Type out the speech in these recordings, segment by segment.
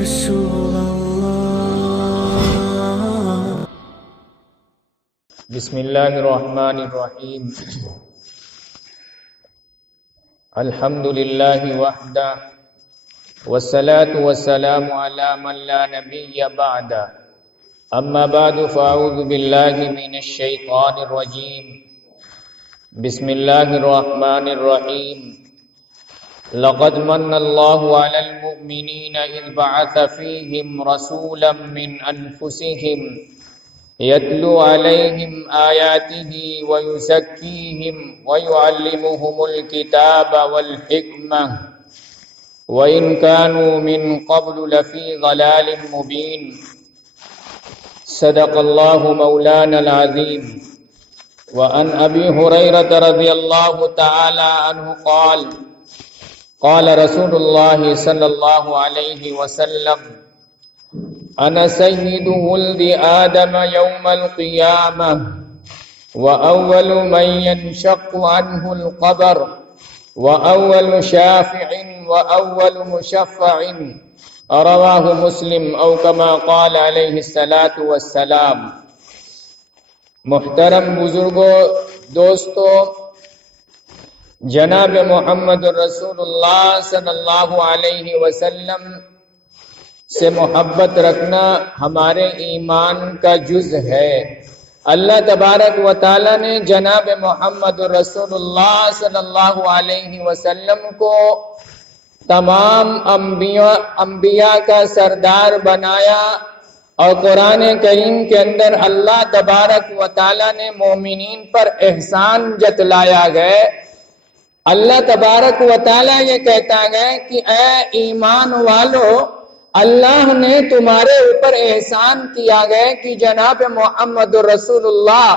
رسول الله. بسم الله الرحمن الرحيم. الحمد لله وحده والصلاة والسلام على من لا نبي بعده. أما بعد فأعوذ بالله من الشيطان الرجيم. بسم الله الرحمن الرحيم. لقد من الله على المؤمنين إذ بعث فيهم رسولا من أنفسهم يتلو عليهم آياته ويزكيهم ويعلمهم الكتاب والحكمة وإن كانوا من قبل لفي ضلال مبين. صدق الله مولانا العظيم. وعن أبي هريرة رضي الله تعالى عنه قال قال رسول الله صلى الله عليه وسلم: أنا سيد ولد آدم يوم القيامة وأول من ينشق عنه القبر وأول شافع وأول مشفع. رواه مسلم أو كما قال عليه الصلاة والسلام. محترم بزرگوں، دوستوں، جناب محمد رسول اللہ صلی اللہ علیہ وسلم سے محبت رکھنا ہمارے ایمان کا جز ہے۔ اللہ تبارک و تعالی نے جناب محمد رسول اللہ صلی اللہ علیہ وسلم کو تمام انبیاء کا سردار بنایا، اور قرآن کریم کے اندر اللہ تبارک و تعالی نے مومنین پر احسان جتلایا گئے۔ اللہ تبارک و تعالی یہ کہتا ہے کہ اے ایمان والو، اللہ نے تمہارے اوپر احسان کیا گیا کہ جناب محمد رسول اللہ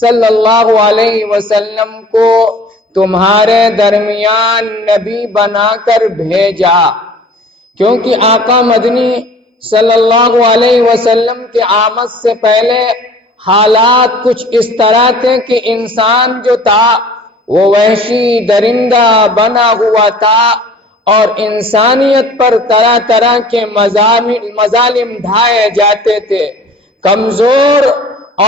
صلی اللہ علیہ وسلم کو تمہارے درمیان نبی بنا کر بھیجا، کیونکہ آقا مدنی صلی اللہ علیہ وسلم کے آمد سے پہلے حالات کچھ اس طرح تھے کہ انسان جو تھا وہ وحشی درندہ بنا ہوا تھا، اور انسانیت پر طرح طرح کے مظالم ڈھائے جاتے تھے۔ کمزور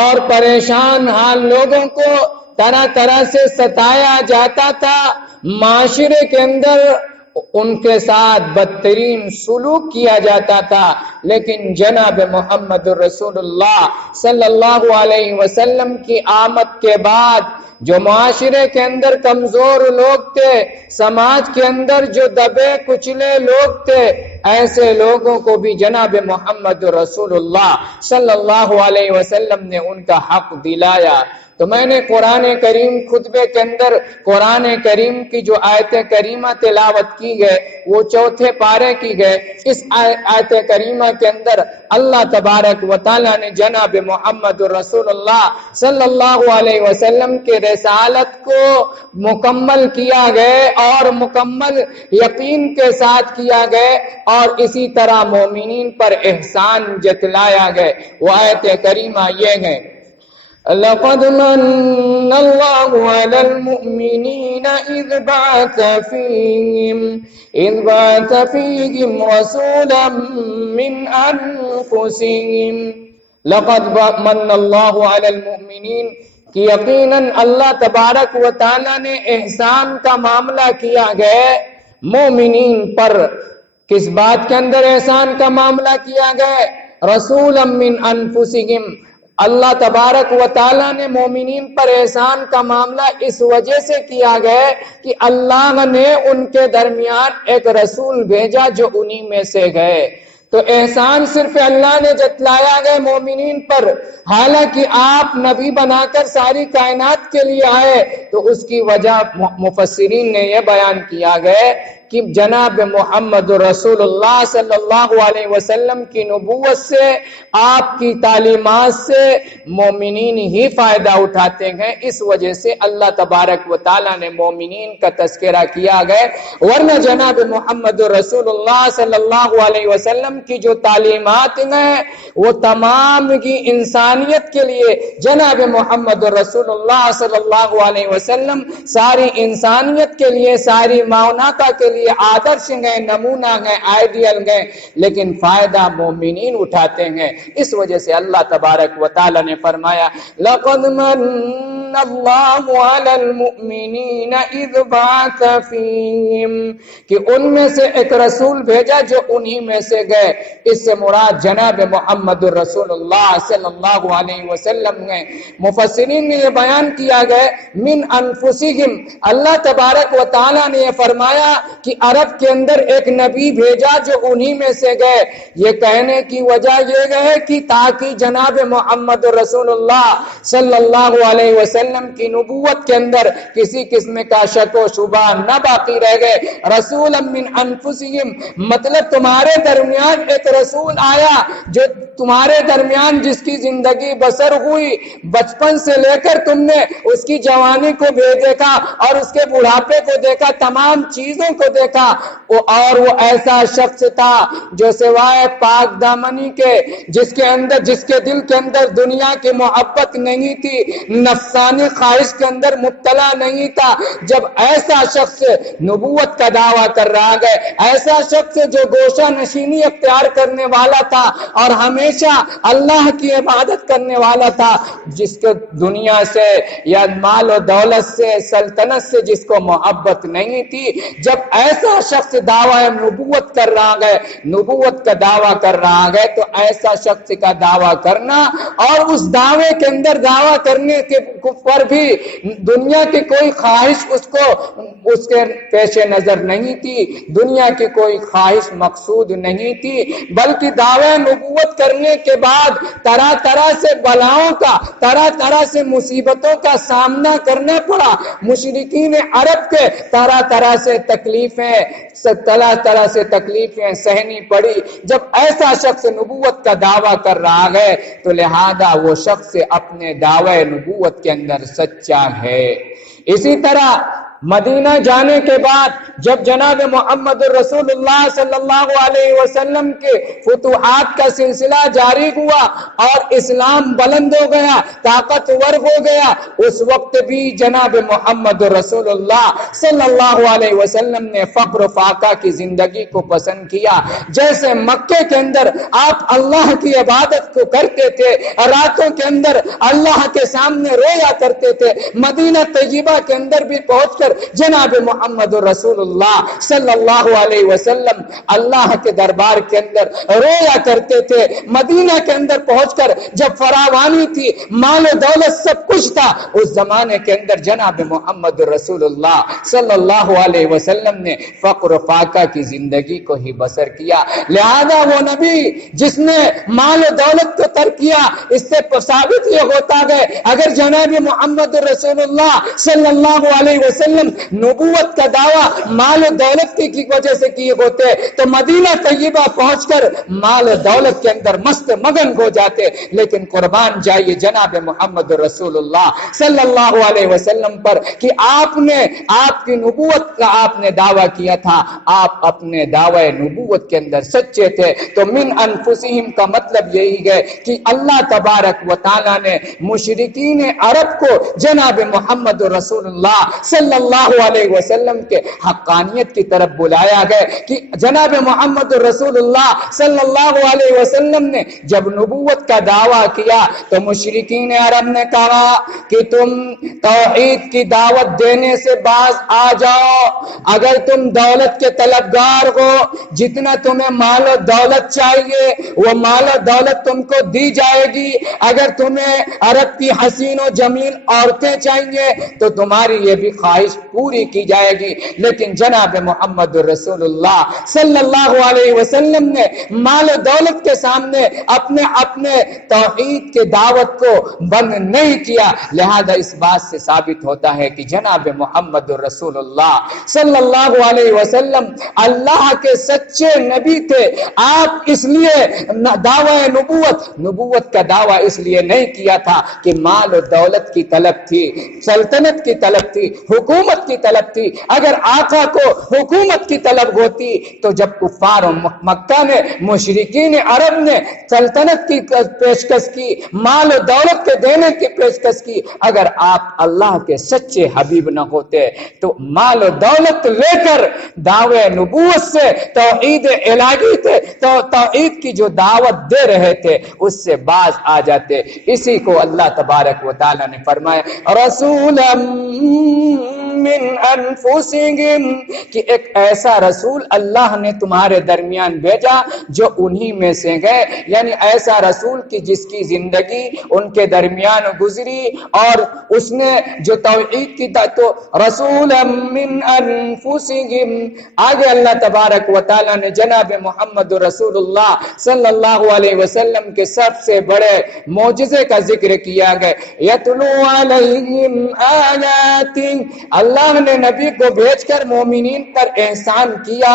اور پریشان حال لوگوں کو طرح طرح سے ستایا جاتا تھا، معاشرے کے اندر ان کے ساتھ بدترین سلوک کیا جاتا تھا۔ لیکن جناب محمد رسول اللہ صلی اللہ علیہ وسلم کی آمد کے بعد جو معاشرے کے اندر کمزور لوگ تھے، سماج کے اندر جو دبے کچلے لوگ تھے، ایسے لوگوں کو بھی جناب محمد رسول اللہ صلی اللہ علیہ وسلم نے ان کا حق دلایا۔ تو میں نے قرآن کریم خطبے کے اندر قرآن کریم کی جو آیت کریمہ تلاوت کی گئے وہ 4 پارے کی گئے۔ اس آیت کریمہ کے اندر اللہ تبارک و تعالی نے جناب محمد رسول اللہ صلی اللہ علیہ وسلم کے رسالت کو مکمل کیا گئے اور مکمل یقین کے ساتھ کیا گئے، اور اسی طرح مومنین پر احسان جتلایا گئے۔ وہ آیت کریمہ یہ ہے: لقد من الله على المؤمنين إذ بعث فيهم رسولا من أنفسهم. لقد من الله على المؤمنين کہ یقیناً اللہ تبارک و تعالی نے احسان کا معاملہ کیا گیا مومنین پر۔ کس بات کے اندر احسان کا معاملہ کیا گیا؟ رسولا من انفسهم۔ اللہ تبارک و تعالی نے مومنین پر احسان کا معاملہ اس وجہ سے کیا گیا کہ اللہ نے ان کے درمیان ایک رسول بھیجا جو انہی میں سے گئے۔ تو احسان صرف اللہ نے جتلایا گئے مومنین پر، حالانکہ آپ نبی بنا کر ساری کائنات کے لیے آئے، تو اس کی وجہ مفسرین نے یہ بیان کیا گیا کہ جناب محمد رسول اللہ صلی اللہ علیہ وسلم کی نبوت سے، آپ کی تعلیمات سے مومنین ہی فائدہ اٹھاتے ہیں۔ اس وجہ سے اللہ تبارک و تعالی نے مومنین کا تذکرہ کیا گیا، ورنہ جناب محمد رسول اللہ صلی اللہ علیہ وسلم کی جو تعلیمات ہیں وہ تمام کی انسانیت کے لیے، جناب محمد رسول اللہ صلی اللہ علیہ وسلم ساری انسانیت کے لیے، ساری معنویت کے لیے لیے آدرش ہیں، نمونہ ہیں، آئیڈیل ہیں، لیکن فائدہ مومنین اٹھاتے ہیں۔ اس وجہ سے اللہ تبارک و تعالی نے فرمایا لَقَدْ مَنَّ اللَّهُ عَلَى الْمُؤْمِنِينَ إِذْ بَعَثَ فِيهِمْ کہ ان میں سے ایک رسول بھیجا جو انہی میں سے گئے۔ اس سے مراد جناب محمد الرسول اللہ صلی اللہ علیہ وسلم ہیں۔ مفسرین نے یہ بیان کیا گیا من انفسہم، اللہ تبارک و تعالی نے یہ فرمایا کہ عرب کے اندر ایک نبی بھیجا جو انہی میں سے گئے۔ یہ کہنے کی وجہ یہ ہے کہ تاکہ جناب محمد رسول اللہ صلی اللہ علیہ وسلم کی نبوت کے اندر کسی قسم کا شک و شبہ نہ باقی رہ گئے۔ رسولا من انفسہم مطلب تمہارے درمیان ایک رسول آیا جو تمہارے درمیان جس کی زندگی بسر ہوئی، بچپن سے لے کر تم نے اس کی جوانی کو بھی دیکھا اور اس کے بڑھاپے کو دیکھا، تمام چیزوں کو دیکھا، اور وہ ایسا شخص تھا جو سوائے پاک دامنی کے جس کے دل کے اندر دنیا کی محبت نہیں تھی، نفسانی خواہش کے اندر مبتلا نہیں تھا۔ جب ایسا شخص نبوت کا دعویٰ کر رہا ہے، ایسا شخص جو گوشہ نشینی اختیار کرنے والا تھا اور ہمیشہ اللہ کی عبادت کرنے والا تھا، جس کو دنیا سے یا مال و دولت سے، سلطنت سے جس کو محبت نہیں تھی، جب ایسا شخص دعویٰ نبوت کر رہا ہے، نبوت کا دعویٰ کر رہا ہے، تو ایسا شخص کا دعویٰ کرنا اور اس دعوے کے اندر دعویٰ کرنے کے پر بھی دنیا کی کوئی خواہش اس کے پیش نظر نہیں تھی، دنیا کی کوئی خواہش مقصود نہیں تھی، بلکہ دعوی نبوت کرنے کے بعد طرح طرح سے بلاؤں کا، طرح طرح سے مصیبتوں کا سامنا کرنا پڑا۔ مشرکین عرب کے طرح طرح سے تکلیفیں سہنی پڑی۔ جب ایسا شخص نبوت کا دعویٰ کر رہا ہے تو لہذا وہ شخص اپنے دعوی نبوت کے اندر سچا ہے۔ اسی طرح مدینہ جانے کے بعد جب جناب محمد رسول اللہ صلی اللہ علیہ وسلم کے فتوحات کا سلسلہ جاری ہوا اور اسلام بلند ہو گیا، طاقتور ہو گیا، اس وقت بھی جناب محمد رسول اللہ صلی اللہ علیہ وسلم نے فقر و فاقہ کی زندگی کو پسند کیا۔ جیسے مکے کے اندر آپ اللہ کی عبادت کو کرتے تھے، راتوں کے اندر اللہ کے سامنے رویا کرتے تھے، مدینہ طیبہ کے اندر بھی پہنچ کر جناب محمد رسول اللہ صلی اللہ علیہ وسلم اللہ کے دربار کے اندر رویا کرتے تھے۔ مدینہ کے اندر پہنچ کر جب فراوانی تھی، مال و دولت سب کچھ تھا، اس زمانے کے اندر جناب محمد رسول اللہ صلی اللہ علیہ وسلم نے فقر و فاقہ کی زندگی کو ہی بسر کیا۔ لہذا وہ نبی جس نے مال و دولت کو ترک کیا، اس سے ثابت یہ ہوتا ہے اگر جناب محمد رسول اللہ صلی اللہ علیہ وسلم نبوت کا دعویٰ مال و دولت کی وجہ سے کیے ہوتے تو مدینہ طیبہ پہنچ کر مال و دولت کے اندر مست مگن ہو جاتے، لیکن قربان جائیے جناب محمد رسول اللہ صلی اللہ علیہ وسلم پر کہ آپ کی نبوت کا آپ نے دعویٰ کیا تھا، آپ اپنے دعوی نبوت کے اندر سچے تھے۔ تو من انفسہم کا مطلب یہی ہے کہ اللہ تبارک و تعالی نے مشرکین عرب کو جناب محمد رسول اللہ صلی اللہ علیہ وسلم کے حقانیت کی طرف بلایا گیا کہ جناب محمد رسول اللہ صلی اللہ علیہ وسلم نے جب نبوت کا دعویٰ کیا تو مشرکین عرب نے کہا کہ تم توحید کی دعوت دینے سے باز آ جاؤ، اگر تم دولت کے طلبگار ہو، جتنا تمہیں مال و دولت چاہیے وہ مال و دولت تم کو دی جائے گی، اگر تمہیں عرب کی حسین و جمیل عورتیں چاہیے تو تمہاری یہ بھی خواہش پوری کی جائے گی۔ لیکن جناب محمد رسول اللہ صلی اللہ علیہ وسلم نے مال و دولت کے سامنے اپنے توحید کے دعوت کو بند نہیں کیا۔ لہذا اس بات سے ثابت ہوتا ہے کہ جناب محمد رسول اللہ صلی اللہ علیہ وسلم اللہ کے سچے نبی تھے۔ آپ اس لیے دعوی نبوت کا دعویٰ اس لیے نہیں کیا تھا کہ مال و دولت کی طلب تھی، سلطنت کی طلب تھی، حکومت حکومت کی طلب تھی. اگر آقا کو حکومت کی طلب ہوتی تو جب کفار مکہ نے مشرکین عرب نے سلطنت کی پیشکش کی, مال و دولت کے دینے کی پیشکش کی, اگر آپ اللہ کے سچے حبیب نہ ہوتے تو مال و دولت لے کر دعوے نبوت سے توحید الہی تھے تو توحید کی جو دعوت دے رہے تھے اس سے باز آ جاتے. اسی کو اللہ تبارک و تعالی نے فرمایا رسولا من انفسہم, کہ ایک ایسا رسول اللہ نے تمہارے درمیان بھیجا جو انہی میں سے گئے, یعنی ایسا رسول کی جس کی زندگی ان کے درمیان گزری اور اس نے جو توحید کی تو رسولا من انفسہم. آگے اللہ تبارک و تعالی نے جناب محمد رسول اللہ صلی اللہ علیہ وسلم کے سب سے بڑے معجزے کا ذکر کیا گیا. یتلو علیہم آیات, اللہ نے نبی کو بھیج کر مومنین پر احسان کیا,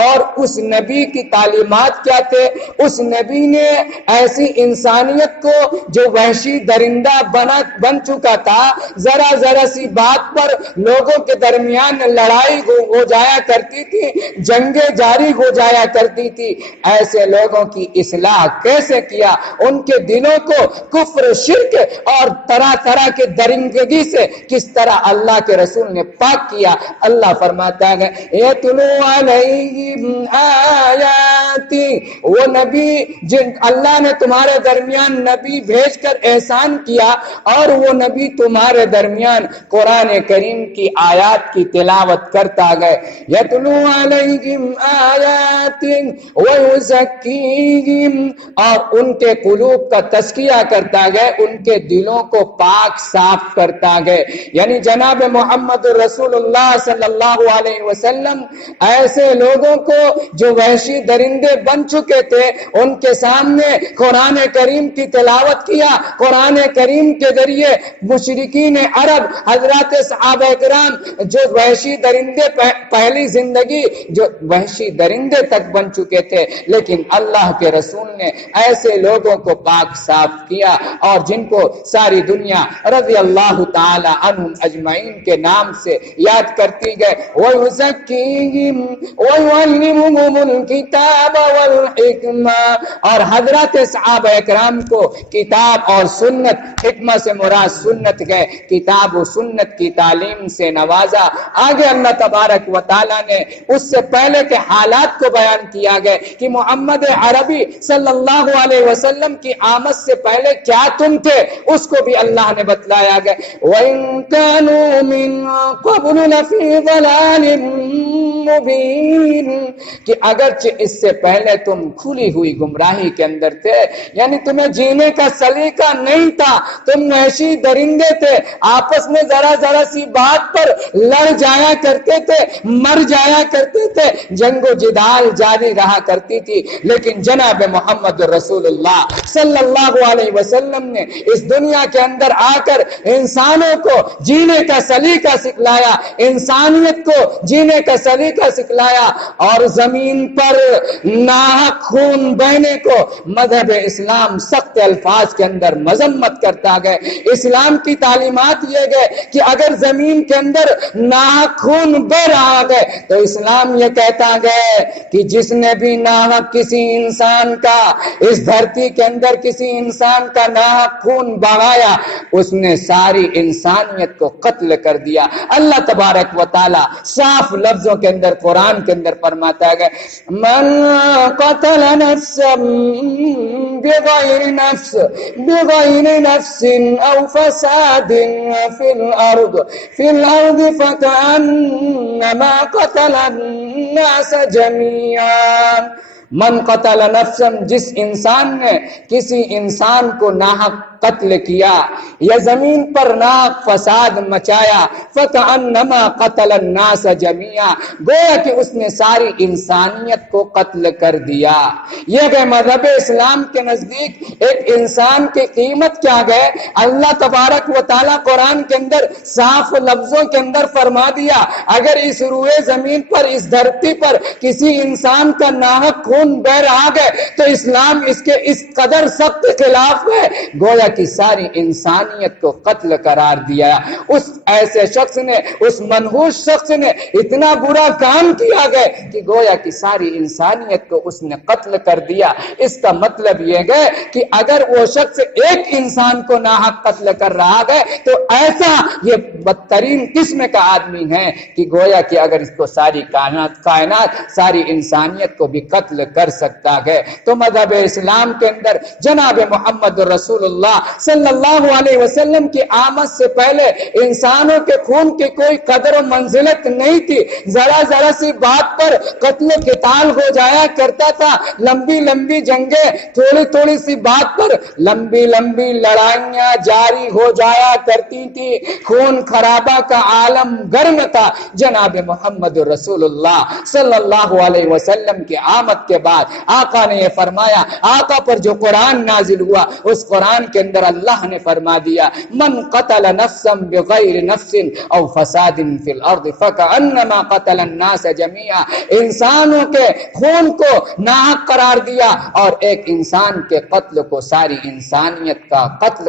اور اس نبی کی تعلیمات کیا تھے؟ اس نبی نے ایسی انسانیت کو جو وحشی درندہ بن چکا تھا, ذرا ذرا سی بات پر لوگوں کے درمیان لڑائی ہو جایا کرتی تھی, جنگیں جاری ہو جایا کرتی تھی, ایسے لوگوں کی اصلاح کیسے کیا؟ ان کے دلوں کو کفر, شرک اور طرح طرح کے درندگی سے کس طرح اللہ کے رسول نے پاک کیا. اللہ فرماتا ہے یتلو علیہم آیاتی, وہ نبی جن اللہ نے تمہارے درمیان نبی بھیج کر احسان کیا اور وہ نبی تمہارے درمیان قرآن کریم کی آیات کی تلاوت کرتا گئے. یتلو علیہم آیات ویزکیہم, اور ان کے قلوب کا تزکیہ کرتا گئے, ان کے دلوں کو پاک صاف کرتا گئے. یعنی جناب محمد رسول اللہ صلی اللہ علیہ وسلم ایسے لوگوں کو جو وحشی درندے بن چکے تھے ان کے سامنے قرآن کریم کی تلاوت کیا. قرآن کریم کے ذریعے مشرکین عرب حضرات صحابہ کرام جو وحشی درندے پہلی زندگی جو وحشی درندے تک بن چکے تھے, لیکن اللہ کے رسول نے ایسے لوگوں کو پاک صاف کیا اور جن کو ساری دنیا رضی اللہ تعالی عنہم اجمعین کے نام سے یاد کرتی گئے. وَيُزَكِّيهِمْ وَيُعَلِّمُهُمُ الْكِتَابَ وَالْحِكْمَةَ, اور حضرات صحابہ اکرام کو کتاب اور سنت, حکمہ سے مراد سنت گئے, کتاب و سنت کی تعلیم سے نوازا. آگے اللہ تبارک و تعالی نے اس سے پہلے کے حالات کو بیان کیا گیا کہ محمد عربی صلی اللہ علیہ وسلم کی آمد سے پہلے کیا تم تھے, اس کو بھی اللہ نے بتلایا گیا. وَإِن كَانُوا مِن قَبْلُ لَفِي ضَلَالٍ مُبِينٍ, کہ اگرچہ اس سے پہلے تم کھلی ہوئی گمراہی کے اندر تھے, یعنی تمہیں جینے کا سلیقہ نہیں تھا, تم وحشی درندے تھے, آپس میں ذرا ذرا سی بات پر لڑ جایا کرتے تھے, مر جایا کرتے تھے, جنگ و جدال جاری رہا کرتی تھی. لیکن جناب محمد رسول اللہ صلی اللہ علیہ وسلم نے اس دنیا کے اندر آ کر انسانوں کو جینے کا سلیقہ سکھلایا, انسانیت کو جینے کا سلیقہ سکھلایا, اور زمین پر ناحق خون بہنے کو مذہب اسلام سخت الفاظ کے اندر مذمت کرتا گیا. اسلام کی تعلیمات یہ گئے کہ اگر زمین کے اندر ناحق خون بہ رہا ہے تو اسلام یہ کہتا گیا کہ جس نے بھی ناحق کسی انسان کا, اس دھرتی کے اندر کسی انسان کا ناحق خون بہایا, اس نے ساری انسانیت کو قتل کر دیا. اللہ تبارک و تعالی صاف لفظوں کے اندر قرآن کے اندر فرماتا ہے من قتل نفسا بغیر نفس او فساد فی الارض فکأنما قتل الناس جميعا. من قتل نفسا, جس انسان نے کسی انسان کو ناحق قتل کیا یا زمین پر ناحق فساد مچایا, فکأنما قتل الناس جميعا, گویا کہ اس نے ساری انسانیت کو قتل کر دیا. یہ کہ مذہب اسلام کے نزدیک ایک انسان کی قیمت کیا گئے, اللہ تبارک و تعالی قرآن کے اندر صاف لفظوں کے اندر فرما دیا, اگر اس روئے زمین پر, اس دھرتی پر کسی انسان کا ناحق خون بہ رہا ہے تو اسلام اس کے اس قدر سخت خلاف ہے، گویا کہ ساری انسانیت کو قتل قرار دیا۔ اس ایسے شخص نے، اس منحوس شخص نے اتنا برا کام کیا گیا کہ گویا کہ ساری انسانیت کو اس نے قتل کر دیا۔ اس کا مطلب یہ ہے کہ اگر وہ شخص ایک انسان کو ناحق قتل کر رہا ہے تو ایسا یہ بدترین قسم کا آدمی ہے کہ گویا کہ اگر اس کو ساری کائنات ساری انسانیت کو بھی قتل کر سکتا ہے۔ تو مذہب اسلام کے اندر جناب محمد رسول اللہ صلی اللہ علیہ وسلم کی آمد سے پہلے انسانوں کے خون کی کوئی قدر و منزلت نہیں تھی۔ ذرا ذرا سی بات پر قتل و قتال ہو جایا کرتا تھا، لمبی لمبی جنگیں، تھوڑی تھوڑی سی بات پر لمبی لمبی لڑائیاں جاری ہو جایا کرتی تھی، خون خرابہ کا عالم گرم تھا۔ جناب محمد رسول اللہ صلی اللہ علیہ وسلم کی آمد کے بعد آقا نے یہ فرمایا، آقا پر جو قرآن نازل ہوا اس قرآن کے اندر اللہ نے فرما دیا، من قتل نفسا بغیر نفس او فساد فی الارض فکأنما قتل الناس جميعا، انسانوں کے خون کو ناحق قرار دیا اور ایک انسان کے قتل کو ساری انسانیت کا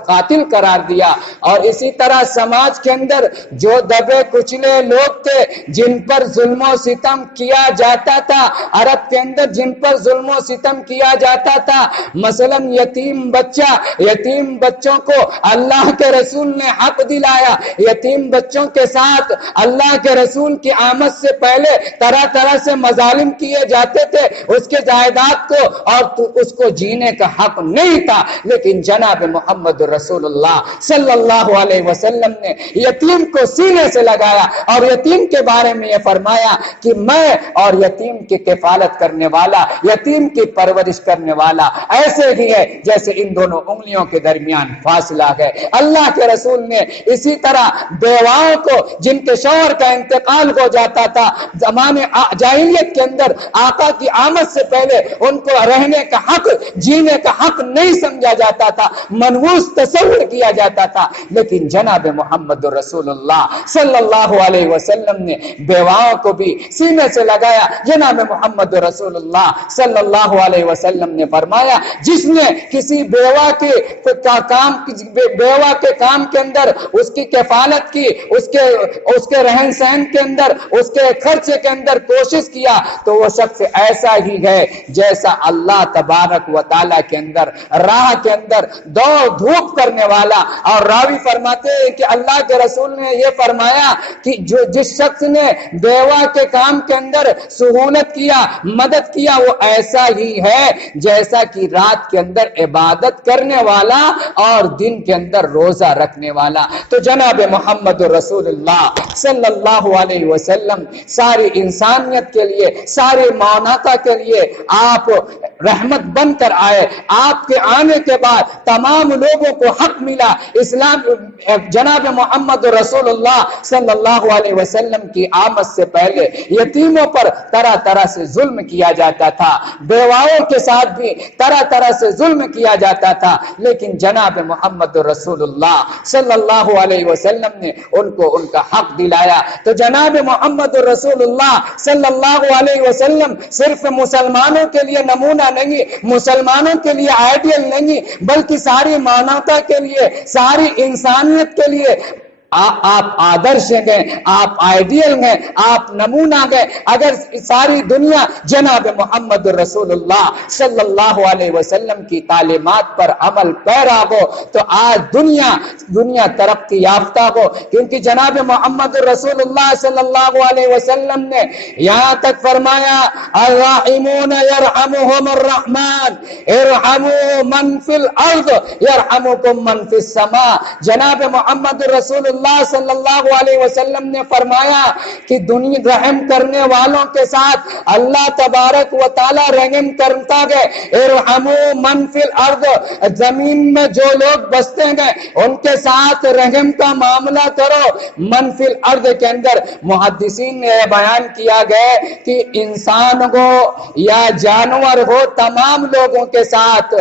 قاتل قرار دیا۔ اور اسی طرح سماج کے اندر جو دبے کچلے لوگ تھے جن پر ظلم و ستم کیا جاتا تھا، عرب کے اندر جن پر ظلم و ستم کیا جاتا تھا، مثلا یتیم بچہ، یتیم بچوں کو اللہ کے رسول نے حق دلایا، یتیم بچوں کے ساتھ اللہ کے رسول کی آمد سے پہلے طرح طرح سے مظالم کیے جاتے تھے، اس کے جائیداد کو اور اس کو جینے کا حق نہیں تھا، لیکن جناب محمد رسول اللہ صلی اللہ علیہ وسلم نے یتیم کو سینے سے لگایا اور یتیم کے بارے میں یہ فرمایا کہ میں اور یتیم کی کفالت کرنے والا، یتیم کی پرورش کرنے والا ایسے ہی ہے جیسے ان دونوں انگلیوں کے درمیان فاصلہ ہے۔ اللہ کے رسول نے اسی طرح بیواؤں کو جن کے شوہر کا انتقال ہو جاتا تھا زمانے جاہلیت کے اندر، آقا کی آمد سے پہلے ان کو رہنے کا حق، جینے کا حق نہیں سمجھا جاتا تھا، منحوس تصور کیا جاتا تھا، لیکن جناب محمد رسول اللہ صلی اللہ علیہ وسلم نے بیواؤں کو بھی سینے سے لگایا۔ جناب محمد رسول اللہ صلی اللہ علیہ وسلم نے فرمایا، جس نے کسی بیوہ کے کام کے اندر اس کی کفالت کی، اس کے رہن سہن کے اندر، اس کے خرچے کے اندر کوشش کیا، تو وہ شخص ایسا ہی ہے جیسا اللہ تبارک و تعالی کے اندر راہ کے اندر دوڑ دھوپ کرنے والا۔ اور راوی فرماتے ہیں کہ اللہ کے رسول نے یہ فرمایا کہ جس شخص نے بیوہ کے کام کے اندر سہولت کیا، مدد کیا، وہ ایسا ہی ہے جیسا کہ رات کے اندر عبادت کرنے والا اور دن کے اندر روزہ رکھنے والا۔ تو جناب محمد رسول اللہ صلی اللہ علیہ وسلم ساری انسانیت کے لیے، ساری معنویت کے لیے آپ رحمت بن کر آئے۔ آپ کے آنے کے بعد تمام لوگوں کو حق ملا۔ اسلام جناب محمد رسول اللہ صلی اللہ علیہ وسلم کی آمد سے پہلے یتیموں پر طرح طرح سے ظلم کیا جاتا تھا، بیواؤں کے ساتھ بھی طرح طرح سے ظلم کیا جاتا تھا، لیکن جناب محمد رسول اللہ صلی اللہ علیہ وسلم نے ان کو ان کا حق دلایا۔ تو جناب محمد رسول اللہ صلی اللہ علیہ وسلم صرف مسلمانوں کے لیے نمونہ نہیں، مسلمانوں کے لیے آئیڈیل نہیں، بلکہ ساری مانوتا کے لیے، ساری انسانیت کے لیے آپ آدرش ہیں، آپ آئیڈیل ہیں، آپ نمونہ ہیں۔ اگر ساری دنیا جناب محمد رسول اللہ صلی اللہ علیہ وسلم کی تعلیمات پر عمل پیرا ہو تو آج دنیا ترقی یافتہ ہو، کیونکہ جناب محمد رسول اللہ صلی اللہ علیہ وسلم نے یہاں تک فرمایا، الراحمون یرحمہم الرحمن ارحموا من فی الارض یرحمکم من فی السماء۔ جناب محمد رسول اللہ صلی اللہ علیہ وسلم نے فرمایا کہ دنیا رحم کرنے والوں کے ساتھ اللہ تبارک و تعالی رحم کرتا ہے۔ ارحموا من فی الارض، زمین میں جو لوگ بستے ہیں ان کے ساتھ رحم کا معاملہ کرو۔ من فی الارض کے اندر محدثین نے بیان کیا گیا کہ انسان ہو یا جانور ہو، تمام لوگوں کے ساتھ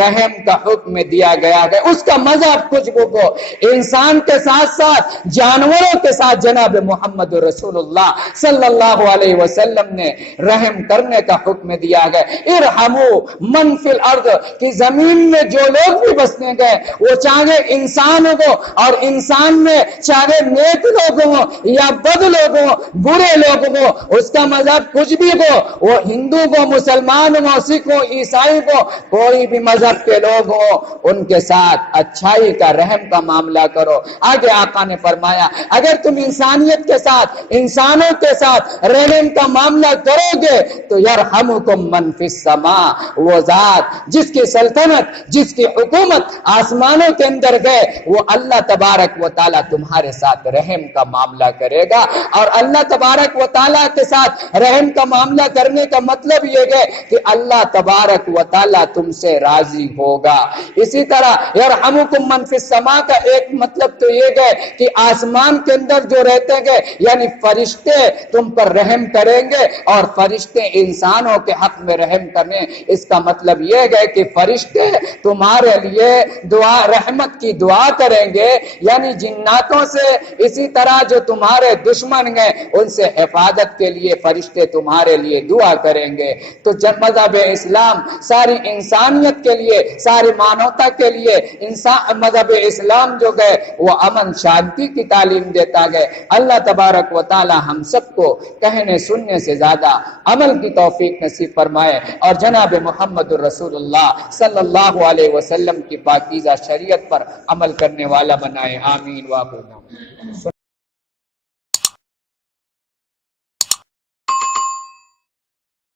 رحم کا حکم دیا گیا ہے۔ اس کا مذہب کچھ ہو، انسان کے ساتھ ساتھ ساتھ جانوروں کے ساتھ جناب محمد رسول اللہ صلی اللہ علیہ وسلم نے رحم کرنے کا حکم دیا گیا۔ ارحمو من فی الارض، کہ زمین میں جو لوگ بھی بسنے گئے وہ چاہے انسان ہو اور انسان میں چاہے نیک لوگ ہوں یا بد لوگ ہوں، برے لوگ ہوں، اس کا مذہب کچھ بھی ہو، وہ ہندو کو، مسلمان ہو، سکھ ہو، عیسائی کو، کوئی بھی مذہب کے لوگ ہوں، ان کے ساتھ اچھائی کا، رحم کا معاملہ کرو۔ آگے آقا نے فرمایا اگر تم انسانیت کے ساتھ، انسانوں کے ساتھ رحم کا معاملہ کرو گے تو یرحمکم من فی السماء، وہ ذات جس کی سلطنت، جس کی حکومت آسمانوں کے اندر گئے، وہ اللہ تبارک و تعالیٰ تمہارے ساتھ رحم کا معاملہ کرے گا۔ اور اللہ تبارک و تعالیٰ کے ساتھ رحم کا معاملہ کرنے کا مطلب یہ ہے کہ اللہ تبارک و تعالیٰ تم سے راضی ہوگا۔ اسی طرح یرحمکم من فی السماء کا ایک مطلب تو یہ ہے کہ آسمان کے اندر جو رہتے گے یعنی فرشتے تم پر رحم کریں گے، اور فرشتے انسانوں کے حق میں رحم کرنے، اس کا مطلب یہ ہے کہ فرشتے تمہارے لیے دعا، رحمت کی دعا کریں گے، یعنی جناتوں سے، اسی طرح جو تمہارے دشمن ہیں ان سے حفاظت کے لیے فرشتے تمہارے لیے دعا کریں گے۔ تو جب مذہب اسلام ساری انسانیت کے لیے، ساری مانوتا کے لیے مذہب اسلام جو گئے وہ امن شانتی کی تعلیم دیتا گئے۔ اللہ تبارک و تعالی ہم سب کو کہنے سننے سے زیادہ عمل کی توفیق نصیب فرمائے، اور جناب محمد الرسول اللہ صلی اللہ علیہ وسلم کی پاکیزہ شریعت پر عمل کرنے والا بنائے۔ آمین۔